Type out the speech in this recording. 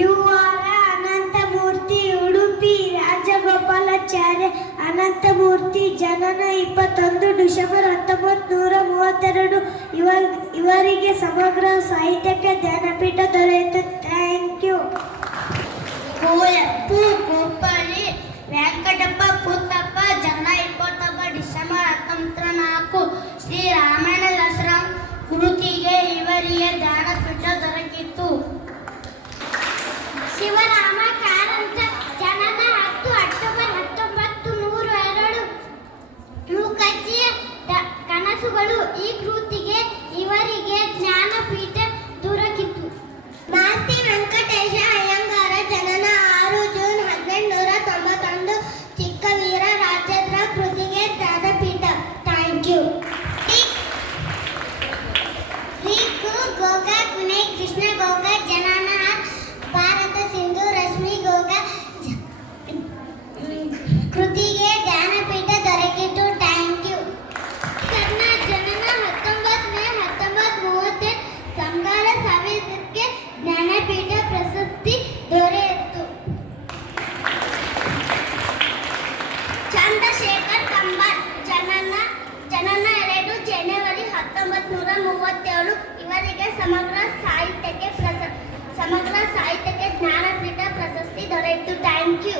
ಯುವರ ಅನಂತಮೂರ್ತಿ ಉಡುಪಿ ರಾಜಗೋಪಾಲಾಚಾರ್ಯ ಅನಂತಮೂರ್ತಿ ಜನನ 21 ಡಿಸೆಂಬರ್ 1932. ಇವರಿಗೆ ಸಮಗ್ರ ಸಾಹಿತ್ಯಕ್ಕೆ ಜ್ಞಾನಪೀಠ ದೊರೆಯಿತು. Thank you. ಕುವೆಂಪು ಗೋಪಾಲಿ ವೆಂಕಟಪ್ಪ ಪುತ್ತಪ್ಪ ಜನನ 21 ಡಿಸೆಂಬರ್ 1904. ಶ್ರೀ ರಾಮಾಯಣ ದಸರಾ ಕೃತಿಗೆ ಇವರಿಗೆ ಜ್ಞಾನಪೀಠ ದೊರಕಿತು. ಶಿವರಾಮ ಕಾರಂತ ಜನನ 10 ಅಕ್ಟೋಬರ್ 1902. ಮೂಕಜ್ಜಿಯ ಕನಸುಗಳು ಈ ಕೃತಿಗೆ ಇವರಿಗೆ ಜ್ಞಾನಪೀಠ ದೊರಕಿತು. ಮಾಸ್ತಿ ವೆಂಕಟೇಶ ಅಯ್ಯಂಗಾರ ಜನನ 6 ಜೂನ್ 1891. ಚಿಕ್ಕವೀರ ರಾಜೇಂದ್ರ ಕೃತಿಗೆ ಜ್ಞಾನಪೀಠ. Thank you. ಗೋಕಾಕ್ ವಿನಯ್ ಕೃಷ್ಣ ಗೋಕಾಕ್ ಜನನ ಭಾರತ ಸಿಂಧು ರಶ್ಮಿ ಗೋಕಾಕ್ ಕೃತಿಗೆ ಜ್ಞಾನಪೀಠ ದೊರಕಿತು. Thank you. ಕರ್ಣ ಜನನ 19 ಮೇ 1938. ಸಂಗಾರ ಸಾಹಿತ್ಯಕ್ಕೆ ಜ್ಞಾನಪೀಠ ಪ್ರಶಸ್ತಿ ದೊರೆಯಿತು. ಚಂದ್ರಶೇಖರ್ ಕಂಬಾರ್ ಜನನ 2 ಜನವರಿ 1937. ಇವರಿಗೆ ಸಮಗ್ರ ಸಾಹಿತ್ಯಕ್ಕೆ ಜ್ಞಾನಪೀಠ ಪ್ರಶಸ್ತಿ ದೊರೆಯಿತು. Thank you.